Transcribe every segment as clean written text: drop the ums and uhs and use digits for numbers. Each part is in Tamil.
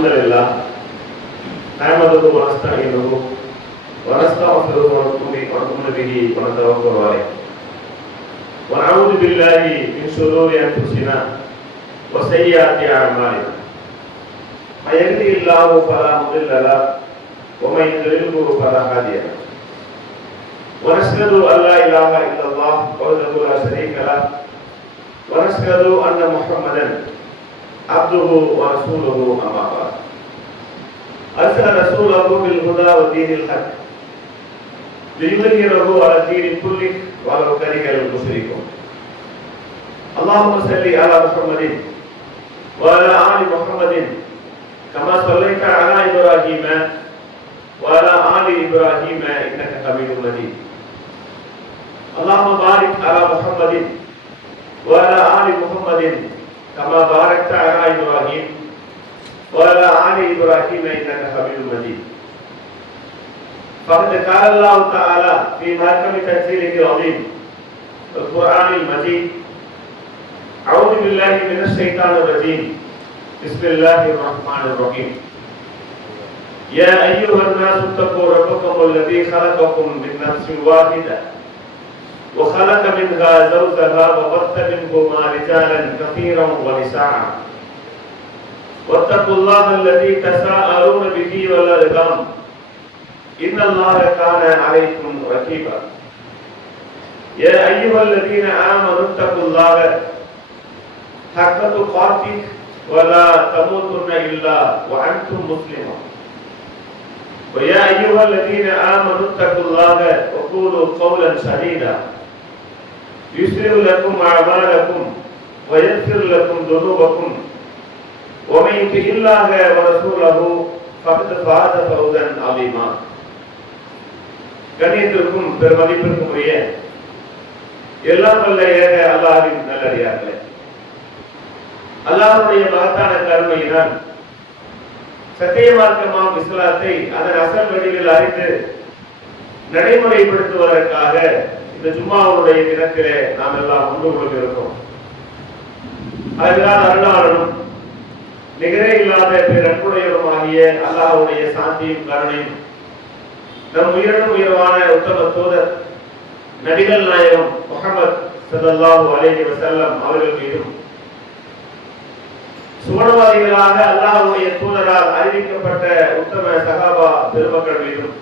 الحمد لله نحمده ونستعينه ونستغفره ونؤمن به ونتوكل عليه ونعوذ بالله من شرور انفسنا وسيئات اعمالنا من يهده الله فلا مضل له ومن يضلل فلا هادي له ونشهد ان لا اله الا الله وحده لا شريك له ونشهد ان محمدا عبده ورسوله اما بعد ارسل رسوله بالهدى ودين الحق ليظهره على الدين كله ولو كره المشركون اللهم صل على محمد وعلى ال محمد كما صليت على ابراهيم وعلى ال ابراهيم انك حميد مجيد اللهم بارك على محمد وعلى ال محمد كما باركت على ابراهيم وعلى ال ابراهيم انك حميد مجيد فقد قال الله تعالى في محكم تنزيله العظيم القرآن المجيد أعوذ بالله من الشيطان الرجيم بسم الله الرحمن الرحيم يا أيها الناس اتقوا ربكم الذي خلقكم من نفس واحدة وخلق منها زوجها وبث منهما رجالا كثيرا ونساء واتقوا الله الذي تساءلون به والأرحام إن الله كان عليكم رقيبا يا أيها الذين آمنوا اتقوا الله حق تقاته ولا تموتن إلا وأنتم مسلمون ويا أيها الذين آمنوا اتقوا الله وقولوا قولا سديدا يصلح لكم أعمالكم ويغفر لكم ذنوبكم ومن يطع الله ورسوله فقد فاز فوزا عظيما கண்ணியத்திற்கும் பெருமதிப்பிற்கும் உரிய எல்லாம் வல்ல ஏக அல்லாஹ்வின் நல்லடியார்களே, அல்லாஹ்வுடைய மகத்தான கருணையினால் சத்திய மார்க்கமாம் இஸ்லாத்தை அதன் அசல் வடிவில் அறிந்து நடைமுறைப்படுத்துவதற்காக இந்த ஜும்மாவுடைய தினத்திலே நாம் எல்லாம் ஒன்று கொண்டிருக்கிறோம். அதுதான் அருளாளனும் நிகரே இல்லாத பேரன்புடையவருமாகிய அல்லாஹ்வுடைய சாந்தியும் கருணையும் நம் உயிரினும் உயர்வான உத்தம தூதர் நபிகள் நாயகம் முஹம்மது ஸல்லல்லாஹு அலைஹி வஸல்லம் அவர்கள் மீதும் சுவனவாதிகளாக அல்லாஹ்வுடைய தூதரால் அறிவிக்கப்பட்ட உத்தம சஹாபா பெருமக்கள் மீதும்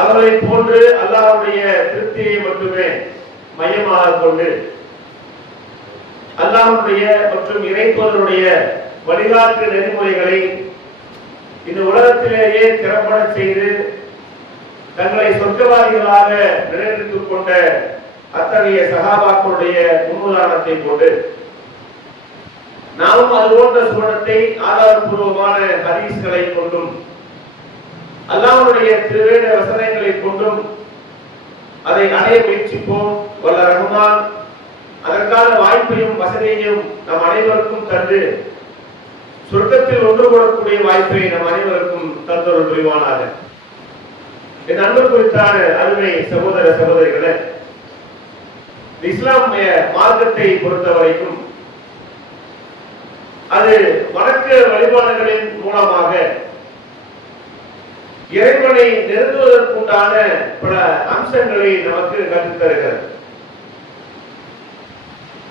அவர்களை போன்று அல்லாஹ்வுடைய திருப்தியை மட்டுமே மையமாக கொண்டு அல்லாஹ்வுடைய மற்றும் இறைத்தூதருடைய வழிகாட்டு நெறிமுறைகளை இந்த உலகத்திலேயே திறம்பட செய்து தங்களை சொர்க்கவாதிகளாக நிலைநிறுத்திக் கொண்ட அத்தகைய சஹாபாக்களுடைய முன்னுதாரணத்தை கொண்டு நாமும் அது போன்ற சுவனத்தை ஆதாரபூர்வமான ஹதீஸ்களை கொண்டும் அல்லாஹ்வுடைய திருவேத வசனங்களை கொண்டும் அதை அடைய முயற்சிப்போம். வல்ல ரஹ்மான் அதற்கான வாய்ப்பையும் வசதியையும் நம் அனைவருக்கும் தந்து சொர்க்கத்தில் ஒன்று கூடக்கூடிய வாய்ப்பை நம் அனைவருக்கும் தந்தொருள் புரிவானாக. என் அன்பு குறித்தான அருமை சகோதர சகோதரிகளே, இஸ்லாமிய மார்க்கத்தை பொறுத்தவரைக்கும் அது வணக்க வழிபாடுகளின் மூலமாக இறைவனை நெருங்குவதற்குண்டான பல அம்சங்களை நமக்கு கற்றுத் தருகிறது.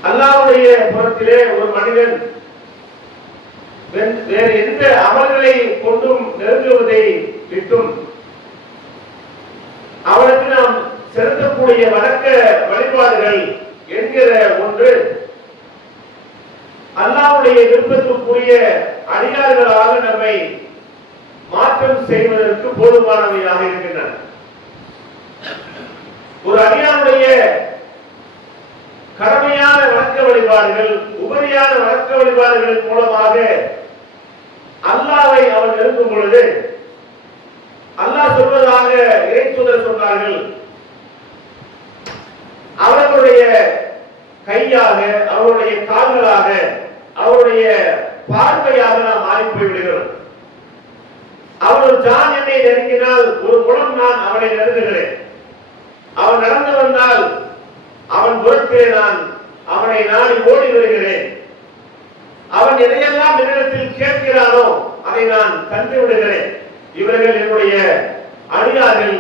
அல்லாஹ்வுடைய புறத்திலே ஒரு மனிதன் வேறு எந்த அமல்களை கொண்டும் நெருங்குவதை விட்டும் அவனுக்கு நாம் செலுத்தக்கூடிய வணக்க வழிபாடுகள் என்கிற ஒன்று அல்லாஹ்வுடைய விருப்பத்துக்குரிய அடியார்களாக நம்மை மாற்றம் செய்வதற்கு போதுமானவையாக இருக்கின்றன. ஒரு அடியாருடைய கடமையான வணக்க வழிபாடுகள் உபரியான வணக்க வழிபாடுகளின் மூலமாக அல்லாஹ்வை அவன் நெருங்கும் பொழுது அல்லாஹ் சொல்வதாக இறைத்தூதர் சொன்னார்கள், அவர்களுடைய கையாக அவருடைய கால்களாக அவருடைய பார்வையாக நாம் மாறி போய்விடுகிறோம். அவன் ஒரு ஜான் என்னை நெருங்கினால் ஒரு முழம் நான் அவனை நெருங்குகிறேன். அவன் நடந்து வந்தால் அவன் புறத்திலே நான் அவனை நாடி ஓடி வருகிறேன். அவன் எதையெல்லாம் என்னிடத்தில் கேட்கிறானோ அதை நான் தந்து விடுகிறேன். இவர்கள் என்னுடைய அடியார்கள்,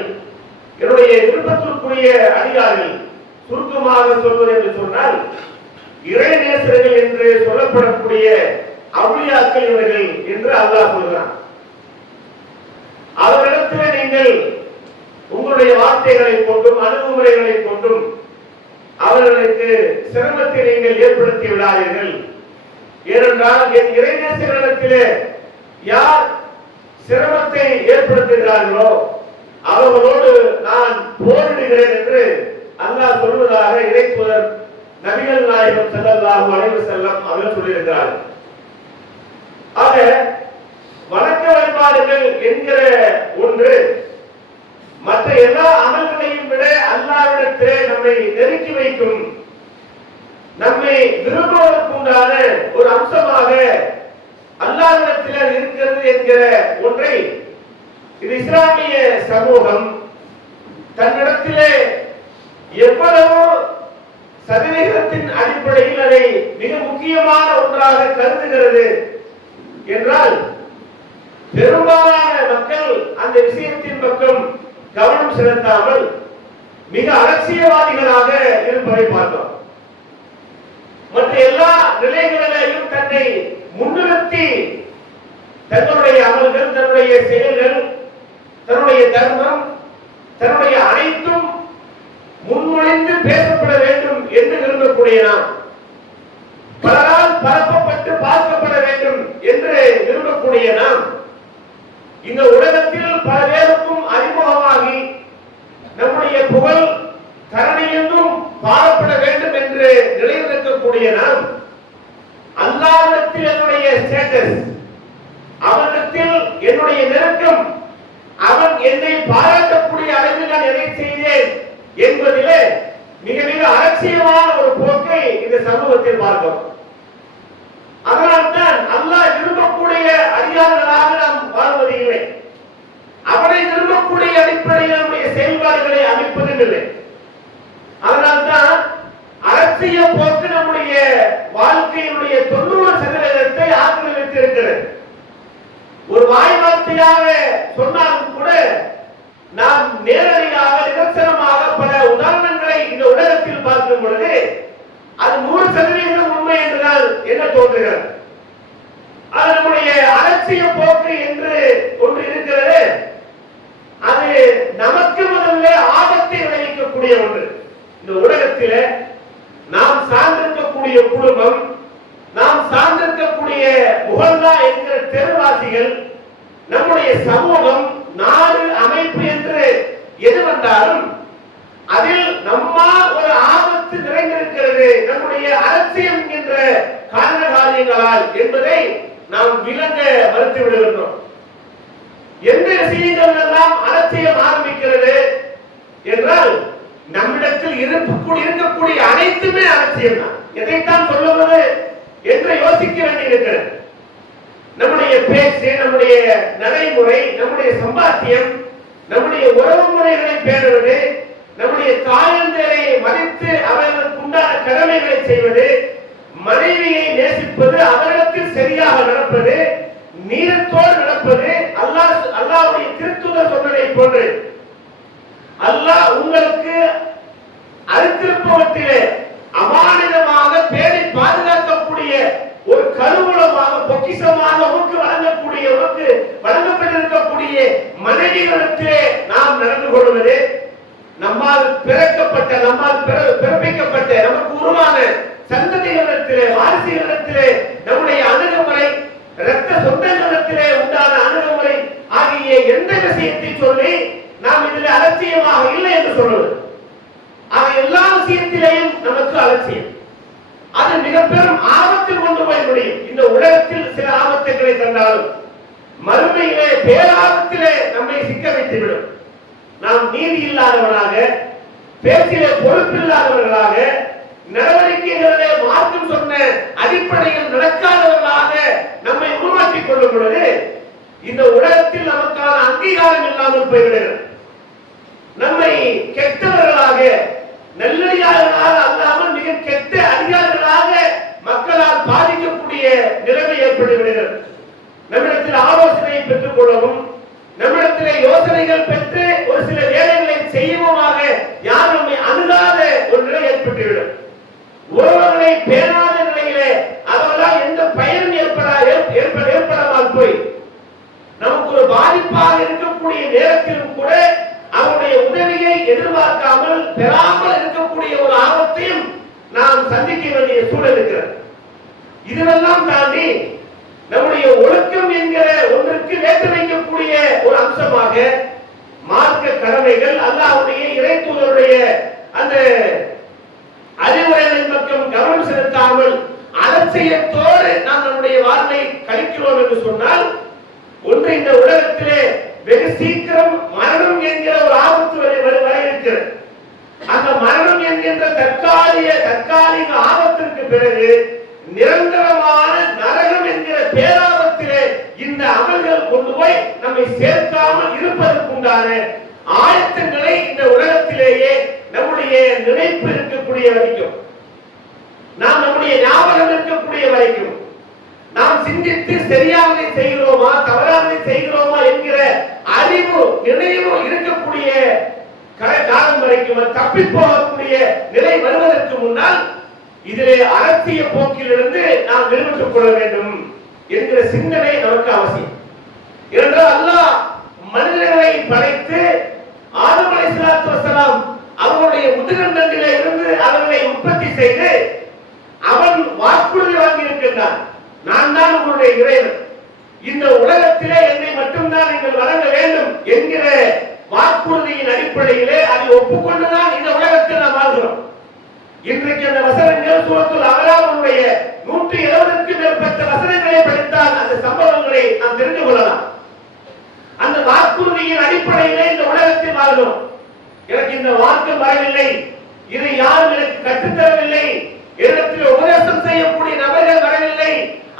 என்னுடைய விருப்பத்திற்குரிய அடியார்கள். சுருக்கமாக சொல்வது என்று சொன்னால் இறைநேசர்கள் என்று சொல்லப்படக்கூடிய அவுலியாக்கள் இவர்கள் என்று அல்லாஹ் சொல்கிறான். அவரிடத்தில் நீங்கள் உங்களுடைய வார்த்தைகளை கொண்டும் அணுகுமுறைகளை கொண்டும் அவர்களுக்கு சிரமத்தை நீங்கள் ஏற்படுத்தி விடாதீர்கள். ஏனென்றால் என் இறைநேசர்களிடத்திலே யார் சிரமத்தை ஏற்படுத்துகிறார்களோ அவர்களோடு நான் போரிடுகிறேன் என்று அல்லாஹ் சொல்வதாக இறைத்தூதர் நபிகள் நாயகம் ஸல்லல்லாஹு அலைஹி வஸல்லம் அவர்கள் சொல்லியிருக்கிறார்கள். ஆக வணக்க வழிபாடுகள் என்கிற ஒன்று மற்ற எல்லா அமல்களையும் விட அல்லாஹ்விடத்திலே நம்மை நெருக்கி வைக்கும், நம்மை விரும்புவதற்குண்டான ஒரு அம்சமாக அல்லாஹ்விடத்தில் இருக்கிறது என்கிற ஒன்றை இது இஸ்லாமிய சமூகம் தன்னிடத்திலே எவ்வளவு சதவீதத்தின் அடிப்படையில் அதை மிக முக்கியமான ஒன்றாக கருதுகிறது என்றால், பெரும்பாலான மக்கள் அந்த விஷயத்தின் பக்கம் கவனம் செலுத்தாமல் மிக அரசியல்வாதிகளாக இருப்பதை பார்த்தோம். மற்ற எல்லா நிலைகளிலும் தன்னை முன்னிறுத்தி தன்னுடைய அமல்கள், தன்னுடைய செயல்கள், தன்னுடைய தர்மம், தன்னுடைய அனைத்தும் முன்மொழிந்து பேசப்பட வேண்டும் என்று விரும்பக்கூடிய நாம், பலரால் பரப்பப்பட்டு பார்க்கப்பட வேண்டும் என்று விரும்பக்கூடிய நாம், இந்த உலகத்தில் பல பேருக்கும் அறிமுகமாகி நம்முடைய புகழ் கரணையென்றும் பாடப்பட வேண்டும் என்று நிலைநிற்கக்கூடிய நாம், அல்லாஹ்விடத்தில் என்னுடைய ஸ்டேட்டஸ், அவனிடத்தில் என்னுடைய நெருக்கம், அவன் என்னை பாராட்டக்கூடிய அளவில் நான் எதை செய்தேன் என்பதிலே மிக மிக அரசியலான ஒரு போக்கை இந்த சமூகத்தில் பார்க்கிறோம். அதனால்தான் அல்லாஹ் விரும்பக்கூடிய அடியார்களாக நாம் வாழ்வது இல்லை. அவனை விரும்பக்கூடிய அடிப்படையில் நம்முடைய செயல்பாடுகளை அமைப்பதும் இல்லை. அதனால்தான் அரசியல் போக்கு நம்முடைய வாழ்க்கையினுடைய 90% ஆக்கிரமித்து இருக்கிறது. ஒரு வாய் வார்த்தையாக சொன்னாலும் கூட நாம் நேரடியாக நிதர்சனமாக பல உதாரணங்களை இந்த உலகத்தில் பார்க்கும் பொழுது அது 100% உண்மை என்றுதான் என்ன தோன்றுகிறது. அது நம்முடைய அரசியல் போக்கு என்று ஒன்று இருக்கிறது. அது நமக்கு முதல்ல ஆபத்தை விளைவிக்கக்கூடிய ஒன்று. இந்த உலகத்தில் நாம் சார்ந்திருக்கக்கூடிய குடும்பம், நாம் சார்ந்திருக்கக்கூடிய முகல்லா என்கிற தெருவாசிகள், நம்முடைய சமூகம், நாடு, அமைப்பு என்று எது வந்தாலும் அதில் நம்மால் ஒரு ஆபத்து நிறைந்திருக்கிறது நம்முடைய அரசியல் என்ற காரண காரியங்களால் என்பதை நாம் விளங்க மறுத்து விடுகின்றோம். எந்த விஷயங்கள் எல்லாம் அரசியல் ஆரம்பிக்கிறது என்றால் நம்மிடத்தில் இருக்கக்கூடிய அனைத்துமே அரசியல் தான். எதைத்தான் சொல்லுவது என்று யோசிக்க வேண்டியிருக்கிறது. நம்முடைய பேச்சு, நம்முடைய நடைமுறை, நம்முடைய சம்பாத்தியம், நம்முடைய உறவு முறைகளை பேணுவது, நம்முடைய தாயந்தரை மதித்து அவர்களுக்கு உண்டான கடமைகளை செய்வது, மனைவியை நேசிப்பது, அவர்களுக்கு சரியாக நடப்பது, நீரத்தோடு நடப்பது, அல்லாஹ்வுடைய திருத்தூதர் சொன்னதை போன்று அல்லாஹ் உங்களுக்கு அளித்திருப்பவற்றிலே அமானிதமாக பேணி பாதுகாக்கக்கூடிய ஒரு கருவூலமாக, பொக்கிஷமாக உங்களுக்கு வழங்கப்பட்டிருக்கக்கூடிய மனைவிகளிடத்திலே நாம் நடந்து கொள்வது, நம்மால் பிறக்கப்பட்ட, நம்மால் பிறப்பிக்கப்பட்ட, நமக்கு உருவான சந்ததிகளிடத்திலே, வாரிசுகளிடத்திலே நம்முடைய அணுகுமுறை, இரத்த சொந்தங்களிடத்திலே உண்டான அணுகுமுறை ஆகிய எந்த விஷயத்தை சொல்லி நாம் இதில் அலட்சியமாக இல்லை என்று சொல்வது. ஆக எல்லா விஷயத்திலேயும் நமக்கு அலட்சியம், அது மிக பெரும் ஆபத்தில் கொண்டு போய் முடியும். இந்த உலகத்தில் சில ஆபத்துக்களை தந்தாலும் மறுமையிலே பேராபத்திலே நம்மை சிக்க வைத்துவிடும். நாம் நீதி இல்லாதவர்களாக, பேச்சிலே பொறுப்பில்லாதவர்களாக, நடவடிக்கைகளிலே மாற்றம் சொன்ன அடிப்படையில் நடக்காதவர்களாக நம்மை உருவாக்கிக் கொள்ளும் பொழுது இந்த உலகத்தில் நமக்கான அங்கீகாரம் இல்லாமல் போய்விடுகிறது. நம்மை கெட்டவர்களாக, நல்லடியார்களாக அல்லாமல் மிக கெட்ட அதிகாரிகளாக மக்களால் பாதிக்கக்கூடிய நிலைமை ஏற்பட்டுவிடுகிறது. நம்மிடத்தில் ஆலோசனை பெற்றுக் கொள்ளவும், நம்மிடத்திலே யோசனைகள் பெற்று ஒரு சில வேலைகளை செய்யவுமாக யார் நம்மை அணுகாத ஒரு நிலை ஏற்பட்டுவிடும். உறவுகளை பேணாத நிலையிலே அதெல்லாம் எந்த பயனும் ஏற்படாமல் போய் நமக்கு ஒரு பாதிப்பாக இருக்கக்கூடிய நேரத்திலும் கூட அவருடைய உதவியை எதிர்பார்க்காமல் பெறாமல் இருக்கக்கூடிய ஒரு ஆபத்தையும் நாம் சந்திக்க வேண்டிய சூழல் இருக்கிறது. இதுவெல்லாம் தாண்டி நம்முடைய ஒழுக்கம் என்கிற ஒன்றுக்கு வேற்று வைக்கக்கூடிய ஒரு அம்சமாக மார்க்க கடமைகள் அல்லாஹ்வுடைய இறை தூதருடைய அந்த அறிவுரைகளின் பக்கம் கவனம் செலுத்தாமல் அலட்சியத்தோடு நாம் நம்முடைய வாழ்வை கழிக்கிறோம் என்று சொன்னால், ஒன்று இந்த உலகத்திலே வெகு சீக்கிரம் மரணம் என்கிற ஒரு ஆபத்து வர இருக்கிறது. அந்த மரணம் என்கின்ற தற்காலிக ஆபத்திற்கு பிறகு நிரந்தரமான நரகம் என்கிற பேராபத்திலே இந்த அமல்கள் கொண்டு போய் நம்மை சேர்க்காமல் இருப்பதற்குண்டான ஆயத்தங்களை இந்த உலகத்திலேயே நம்முடைய நினைப்பு இருக்கக்கூடிய வரைக்கும், நாம் நம்முடைய ஞாபகம் இருக்கக்கூடிய வரைக்கும், நாம் சிந்தித்து சரியானதை செய்கிறோமா தவறானதை செய்கிறோமா என்கிற அறிவு நினைவு இருக்கக்கூடிய காலம் வரைக்கும் தப்பி போகக்கூடிய நிலை வருவதற்கு முன்னால் இதிலே அரசிய போக்கிலிருந்து நாம் விடுபட்டுக் கொள்ள வேண்டும் என்கிற சிந்தனை நமக்கு அவசியம். ஏனென்றால் அல்லாஹ் மனிதர்களை படைத்து ஆதம் அலைஹிஸ்ஸலாத்து வஸலாம் அவருடைய முதுகண்டத்திலே இருந்து அவர்களை உற்பத்தி செய்து அவன் வாக்குறுதி வாங்கி இருக்கின்றான், நான் தான் உங்களுடைய இறைவன், இந்த உலகத்திலே என்னை மட்டும்தான் நீங்கள் வணங்க வேண்டும் என்கிற வாக்குறுதியின் அடிப்படையிலே அதை ஒப்புக்கொண்டுதான் இந்த உலகத்தில் நாம் வாழ்கிறோம். இன்றைக்கு அந்த வசனங்கள் சூரத்துல் அஅராஃபுடைய 170க்கும் மேற்பட்ட வசனங்களை படித்தால் அந்த சம்பவங்களை நாம் தெரிந்து கொள்ளலாம். அந்த வாக்குறுதியின் அடிப்படையிலே இந்த உலகத்தில் வாழ்கிறோம். எனக்கு இந்த வாக்கு வரவில்லை, இதை யாரும் எனக்கு கற்றுத்தரவில்லை, என்னிடத்தில் உபதேசம் செய்யக்கூடிய நபர்கள் வரவில்லை,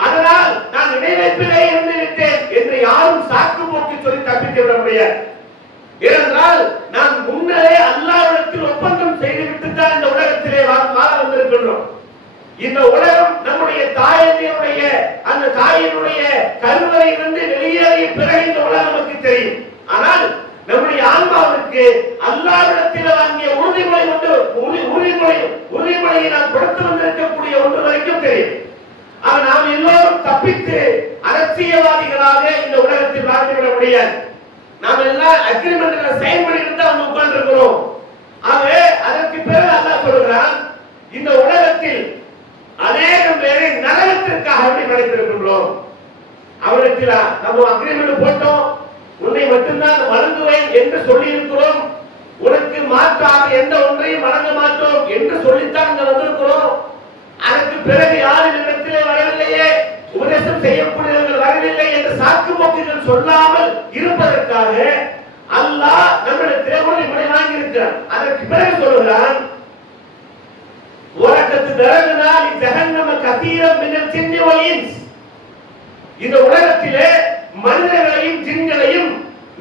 அதனால் நான் இணைப்பிலே இருந்து விட்டேன் என்று யாரும் சாக்கு போக்கு சொல்லி தப்பித்து விட முடியாது. ஏனென்றால் நாம் முன்னரே அல்லாஹ்விடத்தில் ஒப்பந்தம் செய்துவிட்டு தான் இந்த உலகத்திலே வாழ வந்திருக்கின்றோம். இந்த உலகம் நம்முடைய தாயினுடைய அந்த தாயினுடைய கருவறையிலிருந்து வெளியேறிய பிறகு இந்த உலகம் நமக்கு தெரியும். ஆனால் நம்முடைய ஆன்மாவிற்கு அல்லாஹ்விடத்தில் வாங்கிய உறுதிமொழியை நாம் கொடுத்து வந்திருக்கக்கூடிய ஒன்று வரைக்கும் தெரியும். ஆனால் நாம் எல்லோரும் தப்பித்து அரசியல்வாதிகளாக இந்த உலகத்தில் வாழ்ந்துவிட முடியாது. நாம் எல்லாம் அக்ரிமெண்ட்ல சைன் பண்ணிட்டு தான் வந்து உட்கார்ந்து இருக்கிறோம். ஆகவே அதற்கு பிறகு அல்லாஹ் சொல்கிறான், இந்த உலகத்தில் அநேகம் பேரை நரகத்திற்காக படைத்திருக்கின்றோம். அவர்களுக்கு நம்ம அக்ரிமெண்ட் போட்டோம், உன்னை மட்டும்தான் வணங்குவேன் என்று சொல்லி இருக்கிறோம், உனக்கு மாற்றாக எந்த ஒன்றையும் வணங்க மாட்டோம் என்று சொல்லித்தான் இங்க வந்திருக்கிறோம். அதற்கு பிறகு யாரும் இடத்திலே வரவில்லையே, உபதேசம் செய்யக்கூடியவர்கள் வரவில்லை என்று சாக்கு போக்குகள் சொல்லாமல் இருப்பதற்காக அல்லாஹ் நம்மிடத்திலே உறுதிமொழி வாங்கி இருக்கிறான். அதற்கு பிறகு சொல்கிறான், வலக்கத் தரக்னா லிஜஹன்னம கதீரன் மினல் ஜின்னி வல் இன்ஸ், இந்த உலகத்திலே மனிதர்களையும் ஜின்களையும்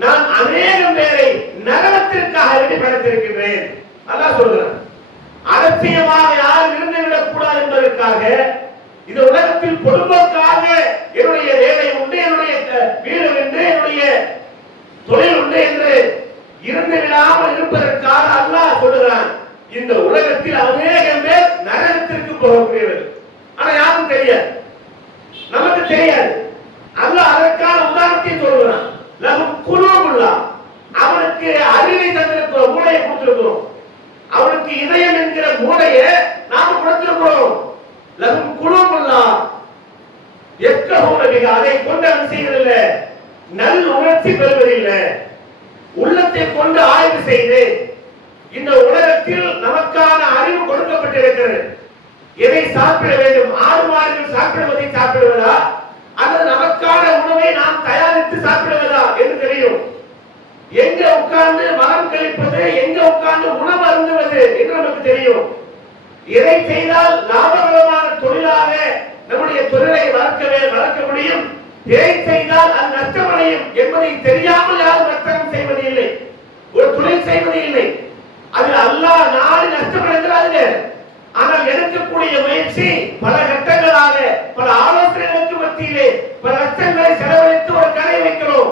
நான் அநேகம் பேரை நரகத்திற்காக படைத்திருக்கிறேன். அல்லாஹ் சொல்கிறான், அரசியமாக யாரும் இருந்துவிடக் கூடாது என்பதற்காக, இந்த உலகத்தில் பொதுமக்காக என்னுடைய வேலை உண்டு, என்னுடைய வீடு உண்டு, என்னுடைய தொழில் உண்டு என்று இருந்து விடாமல் இருப்பதற்காக அல்லாஹ் சொல்லுகிறான், இந்த உலகத்தில் அநேகம் பேர் நரகத்திற்கு போகக்கூடியவர்கள். ஆனா யாரும் தெரியாது, நமக்கு தெரியாது. அல்லாஹ் அதற்கான உதாரணத்தை சொல்லுகிறான். லஹும் குலூபுல்லாஹ், அவனுக்கு அறிவை தந்திருக்கிறோம், மூளையை கொடுத்திருக்கிறோம். அவனுக்கு இதயம் என்கிற மூளையை நாம் கொடுத்திருக்கிறோம். லஹும் குலூபுல்லாஹ் யஃகஹூன பிஹா, அதை கொண்டு அவன் செய்வதில்லை, நல் உணர்ச்சி பெறுவதில்லை. உள்ளத்தை கொண்டு ஆய்வு செய்து இந்த உலகத்தில் நமக்கான அறிவு கொடுக்கப்பட்டிருக்கிறது. எதை சாப்பிட வேண்டும், ஆறு மாடுகள் சாப்பிடுவதை சாப்பிடுவதா அல்லது நமக்கான உணவை நாம் தயாரித்து சாப்பிடுவதா என்று தெரியும். எங்க உட்கார்ந்து மலம் கழிப்பது, எங்க உட்கார்ந்து உணவு அருந்துவது என்று நமக்கு தெரியும். எதை செய்தால் லாபகரமான தொழிலாக நம்முடைய தொழிலை வளர்க்க முடியும், எதை செய்தால் அது நஷ்டமடையும் என்பதை தெரியாமல் யாரும் வர்த்தகம் செய்வது இல்லை, ஒரு தொழில் செய்வது இல்லை. அது அல்லாஹ் நாடு நஷ்டமடைந்தால், ஆனால் எடுக்கக்கூடிய முயற்சி பல கட்டங்களாக பல ஆலோசனைகளுக்கு மத்தியிலே பல லட்சங்களை செலவழித்து ஒரு கடை வைக்கிறோம்.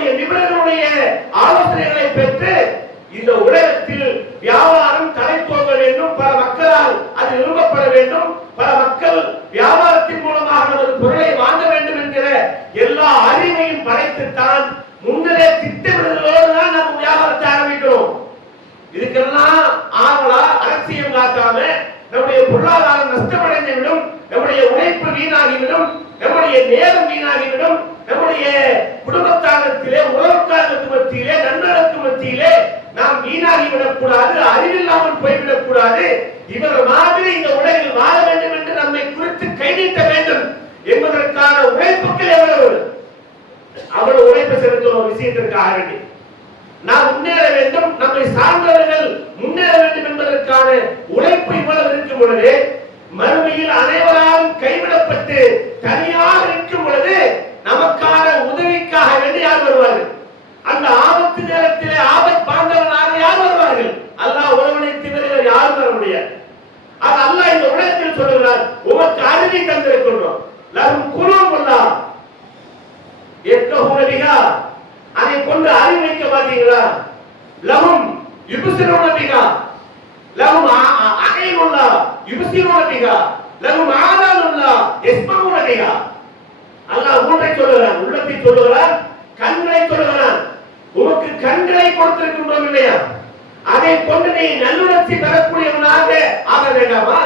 நம்முடைய நிபுணர்களுடைய ஆலோசனைகளை பெற்று இந்த உலகத்தில் வியாபாரம் தலைத்தோங்க வேண்டும், பல மக்களால் அது விரும்பப்பட வேண்டும், பல மக்கள் வியாபாரத்தின் மூலமாக நமது பொருளை வாங்க வேண்டும் என்கிற எல்லா அறிவையும் படைத்துத்தான் முன்னரே திட்டமிடுதலோடு தான் நம்ம வியாபாரத்தை ஆரம்பிக்கிறோம். இதுக்கெல்லாம் ஆவலா அலட்சியம் காட்டாம நம்முடைய பொருளாதாரம் நஷ்டமடைந்துவிடும், நம்முடைய உழைப்பு வீணாகிவிடும், நம்முடைய நேரம் வீணாகிவிடும், நம்முடைய குடும்பத்தாரத்திலே உறவுக்காரருக்கு மத்தியிலே நண்பருக்கு மத்தியிலே நாம் வீணாகிவிடக் கூடாது, அறிவில்லாமல் போய்விடக் கூடாது. இவர் மாதிரி இந்த உலகில் வாழ வேண்டும் என்று நம்மை குறித்து கை நீட்ட வேண்டும் என்பதற்கான உழைப்புகள் எவ்வளவு அவ்வளவு உழைப்பு செலுத்தும் விஷயத்திற்காக வேண்டி நாம் முன்னேற வேண்டும், நம்மை சார்ந்தவர்கள் முன்னேற வேண்டும் என்பதற்கான உழைப்பு இவ்வளவு இருக்கும் பொழுது, மறுமையில் அனைவராலும் கைவிடப்பட்டு தனியாக இருக்கும் பொழுது நமக்கான உதவிக்காக வேண்டி யார் வருவார்கள்? அந்த ஆபத்து நேரத்திலே ஆபத் பாண்டவனாக யார் வருவார்கள்? அல்லாஹ் ஒருவனை தவிர யாரும் வர முடியாது. அது அல்லாஹ் இந்த உலகத்தில் சொல்லுகிறார், உமக்கு அறிவை தந்திருக்கின்றோம், லஹும் குலூபுல்லா யஃகஹூன பிஹா, அதை கொண்டு அறிவு வைக்க மாட்டீங்களா? லஹும் யுப்சிரூன பிஹா, லஹும் அகைனுல்லா யுப்சிரூன பிஹா, லஹும் ஆதானுல்லா யஸ்மஊன பிஹா. அல்லாஹ் மூன்றை சொல்லுகிறான், உள்ளத்தை சொல்லுகிறான், கண்களை சொல்லுகிறான். உனக்கு கண்களை கொடுத்திருக்கின்றோம் இல்லையா? அதை கொண்டு நீ நல்லுணர்ச்சி பெறக்கூடியவனாக ஆக வேண்டாமா?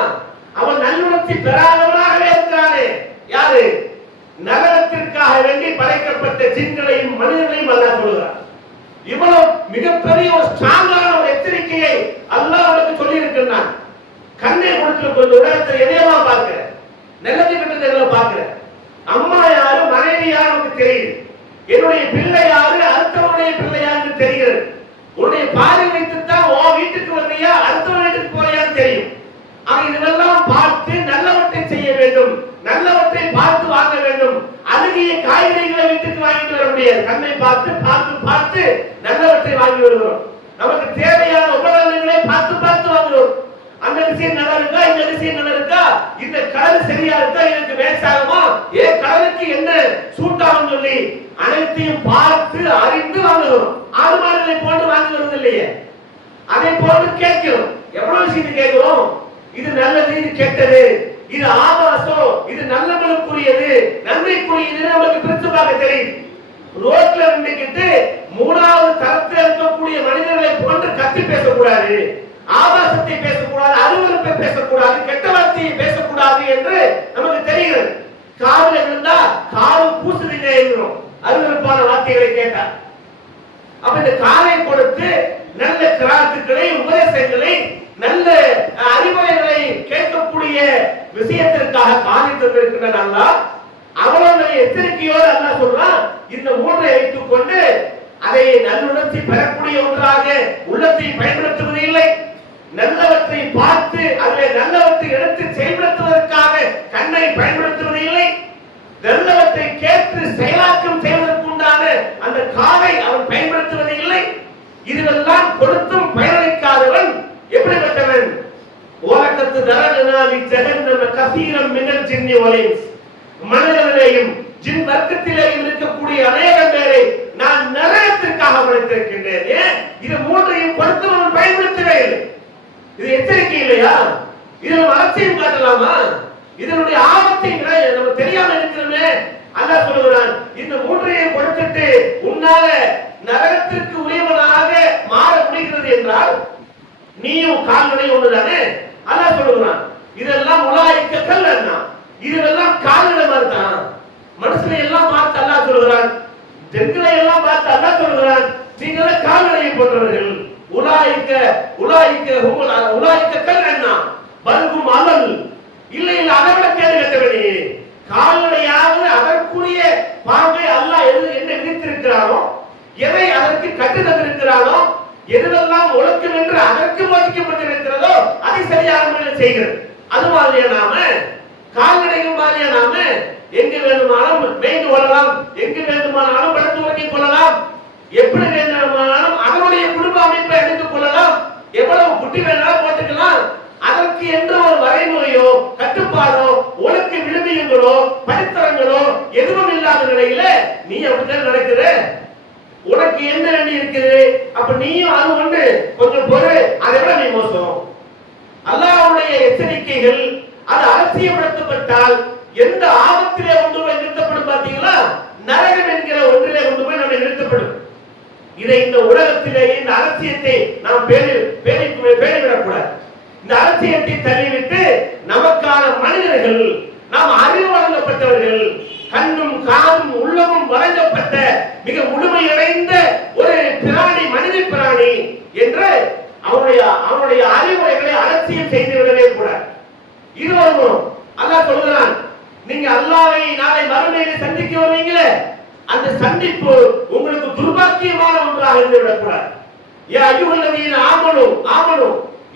அவன் நல்லுணர்ச்சி பெறாதவனாகவே இருக்கிறானே. யாரு? நரகத்திற்காக வேண்டி படைக்கப்பட்ட ஜின்களையும் மனிதர்களையும் அல்லாஹ் சொல்லுகிறான். இவ்வளவு மிகப்பெரிய ஒரு ஸ்ட்ராங்கான ஒரு எச்சரிக்கையை அல்லாஹ் அவனுக்கு சொல்லி இருக்கின்றான். கண்ணை கொடுத்திருக்கிற உலகத்தை எதையெல்லாம் பார்க்கிற, நல்லது கெட்டதை பார்க்கிற, அம்மா யாரு மனைவி யாரு உனக்கு தெரியுது, என்னுடைய பிள்ளை யாரு அடுத்தவனுடைய பிள்ளை யாருன்னு தெரிகிறது. உன்னுடைய பார்வை வைத்துத்தான் உன் வீட்டுக்கு வர்றியா அடுத்தவன் வீட்டுக்கு போறியான்னு தெரியும். அவன் இதெல்லாம் பார்த்து நல்லவற்றை செய்ய வேண்டும், நல்லவற்றை பார்த்து வாங்க வேண்டும். அழுகிய காய்கறிகளை வீட்டுக்கு வாங்கிட்டு வர முடியாது. கண்ணை பார்த்து பார்த்து பார்த்து நல்லவற்றை வாங்கி வருகிறோம். நமக்கு தேவையான உபகரணங்களை பார்த்து பார்த்து வாங்குகிறோம். அந்த விஷயம் நல்லா இருக்கா, இந்த விஷயம் நல்லா இருக்கா, இந்த கலர் சரியா இருக்கா, எனக்கு மேட்ச் ஆகுமா, ஏன் கலருக்கு என்ன சூட் ஆகும் சொல்லி அனைத்தையும் பார்த்து அறிந்து வாங்குகிறோம். ஆறு மாதங்களை போட்டு வாங்கி வருவது இல்லையே, அதை போட்டு கேட்கிறோம். எவ்வளவு விஷயத்தை கேட்கிறோம். இது நல்லது, இது கெட்டது, இது ஆபாசம், இது நல்லவர்களுக்குரியது, நன்மைக்குரியது நமக்கு பிரித்து பார்க்க தெரியும். ரோட்ல நின்றுக்கிட்டு மூணாவது தரத்தில் இருக்கக்கூடிய மனிதர்களை போன்று கத்தி பேசக்கூடாது, ஆபாசத்தை பேசக்கூடாது, அருவருப்பை பேசக்கூடாது, கெட்ட வார்த்தையை பேசக்கூடாது என்று நமக்கு தெரிகிறது. காதுல இருந்தா காது பூசுதில்லை என்கிறோம் அருவருப்பான வார்த்தைகளை கேட்டா. அப்ப இந்த காதை கொடுத்து நல்ல கிராத்துக்களை, உபதேசங்களை, நல்ல அறிவுரைகளை கேட்கக்கூடிய விஷயத்திற்காக காதை தந்திருக்கின்ற அல்லாஹ் அவனுடைய எச்சரிக்கையோடு அல்லாஹ் சொல்றான், இந்த மூன்றை வைத்துக் கொண்டு அதை நல்லுணர்ச்சி பெறக்கூடிய ஒன்றாக உள்ளத்தை பயன்படுத்துவது இல்லை. நல்லவற்றை பார்த்து அதில் நல்லவற்றை எடுத்து செயல்படுத்துவதற்காக கண்ணை பயன்படுத்துவது இல்லை. நல்லவற்றை கேட்டு செயலாக்கம் செய்வதற்குண்டான அந்த காதை அவன் பயன்படுத்துவது இல்லை. இதுவெல்லாம் கொடுத்தும் பயனளிக்காதவன் எப்படிப்பட்டவன்? ஓலக்கத்து தரனாலி ஜஹன்னம கஸீரம் மினல் ஜின்னி வல் இன்ஸ், மனிதர்களையும் ஜின் வர்க்கத்திலேயும் இருக்கக்கூடிய அநேகம் பேரை நான் நரகத்திற்காக படைத்திருக்கின்றேன். இது மூன்றையும் கொடுத்தவன் பயன்படுத்தவே இல்லை. இது எச்சரிக்கை இல்லையா? இதில் அலட்சியம் காட்டலாமா? இதனுடைய ஆபத்தை நம்ம தெரியாம இருக்கிறோமே. அல்லாஹ் சொல்லுகிறான், இந்த மூன்றையும் கொடுத்துட்டு உன்னால நரகத்திற்கு உரியவனாக மாற முடிகிறது என்றால் நீயும் கால்நடை ஒண்ணுதானே. அல்லாஹ் சொல்லுகிறான், இதெல்லாம் உலாயிக்கல் என்ன, இதெல்லாம் கால்நடை மாதிரி தான். மனுஷனை எல்லாம் பார்த்து அல்லாஹ் சொல்லுகிறான், பெண்களை எல்லாம் பார்த்து அல்லாஹ் சொல்லுகிறான், நீங்களே கால்நடையை போன்றவர்கள். உலாயிக்க உலாயிக்க உலாயிக்கல் என்ன பல்கும் அமல் இல்லை, இல்லை அதை விட கேடு கட்டவனே. கால்நடையாவது அதற்குரிய பாம்பை அல்லாஹ் என்ன விதித்திருக்கிறானோ, எதை அதற்கு கட்டு தந்திருக்கிறானோ, எதுவெல்லாம் ஒழுக்கம் என்று அதற்கு போதிக்கப்பட்டிருக்கிறதோ அதை சரியாக முறையில் செய்கிறது. அது மாதிரியா நாம கால்நடைகள் மாதிரியா நாம எங்கு வேண்டுமானாலும் மேய்ந்து கொள்ளலாம், எங்கு வேண்டுமானாலும் படுத்து உறங்கிக் கொள்ளலாம், எப்படி வேண்டுமானாலும் அதனுடைய குடும்ப அமைப்பை எடுத்துக் கொள்ளலாம், எவ்வளவு குட்டி வேணாலும் போட்டுக்கலாம். அதற்கு என்று ஒரு வரைமுறையோ கட்டுப்பாடோ ஒழுக்க விழுமியங்களோ படித்தரங்களோ எதுவும் இல்லாத நிலையில நீ அப்படித்தான் நடக்குற. சொல்லி இருக்குது. அப்ப நீயும் அது ஒண்ணு கொஞ்சம் பொறு, அதை விட நீ மோசம். அல்லாஹ்வுடைய எச்சரிக்கைகள் அது அலட்சியப்படுத்தப்பட்டால் எந்த ஆபத்திலே கொண்டு போய் நிறுத்தப்படும் பார்த்தீங்களா? நரகம் என்கிற ஒன்றிலே கொண்டு போய் நம்ம நிறுத்தப்படும். இதை இந்த உலகத்திலே இந்த அலட்சியத்தை நாம் பேணிவிடக்கூடாது. இந்த அலட்சியத்தை தள்ளிவிட்டு நமக்கான மனிதர்கள், நாம் அறிவு வழங்கப்பட்டவர்கள், கண்ணும் காதும் உள்ளமும் வழங்கப்பட்ட மிக முழுமையடைந்த ஒரு பிராணி, மனித பிராணி என்று அவனுடைய அறிவுரைகளை அலட்சியம் செய்து விடவே கூடாது. இருவரும் அல்லாஹ் சொல்கிறான், நீங்க அல்லாஹ்வை நாளை மறுமையிலே சந்திக்க வருவீங்களே, அந்த சந்திப்பு உங்களுக்கு துர்பாக்கியமான ஒன்றாக இருந்து விடக்கூடாது. யா அய்யுஹல்லதீன ஆமனு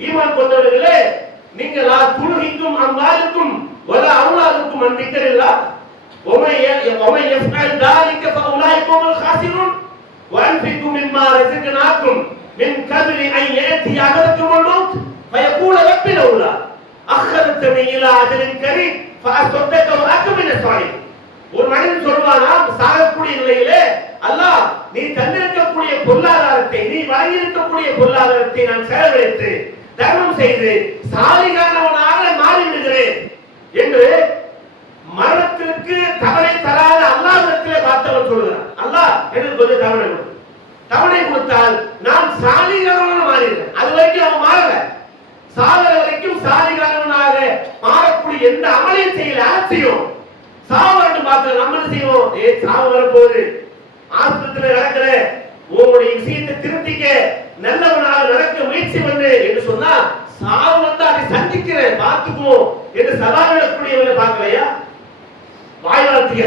ஈமான் கொண்டவர்களே, நீங்கள் துல்ஹிக்கும் அம்வாலுக்கும் வலா அவுலாதுக்கும் அன் திக்ரில்லாஹ் ومن يفعل ذلك فاولئك هم الخاسرون وانفقوا مما رزقناكم من قبل ان ياتي احدكم الموت فيقول رب لولا اخرتني الى اجل قريب فاصدق واكن من الصالحين. ஒரு மனிதன் சொல்வானாம் சாகக்கூடிய நிலையிலே, அல்லாஹ் நீ தந்திருக்கக்கூடிய பொருளாதாரத்தை, நீ வழங்கியிருக்கக்கூடிய பொருளாதாரத்தை நான் செலவழித்து தர்மம் செய்து சாலிகானவனாக மாறிவிடுகிறேன் என்று மரணத்திற்கு தவணை தராத அல்லாஹ்விடத்திலே பார்த்தவர் சொல்கிறார். அல்லாஹ் எனக்கு கொஞ்சம் தவணை கொடுத்தால் நான் சாலிகானவனாக மாறிடுறேன். அது வரைக்கும் அவன் மாறல, சாகர வரைக்கும் சாலிகானவனாக மாறக்கூடிய எந்த அமலையும் செய்யல. அலட்சியம் சாவு பார்த்து நம்ம என்ன செய்வோம்? சாவு வரப்போகுது, ஆஸ்பத்திரியில் நடக்கிற உங்களுடைய விஷயத்தை திருத்திக்க நல்லவனாக நடக்க முயற்சி பண்ணு என்று சொன்னா, சாவு வந்து அதை சந்திக்கிறேன் பார்த்துக்குவோம் என்று சவாலிடக்கூடியவங்களை பார்க்கலையா? வாய்வார்த்தையா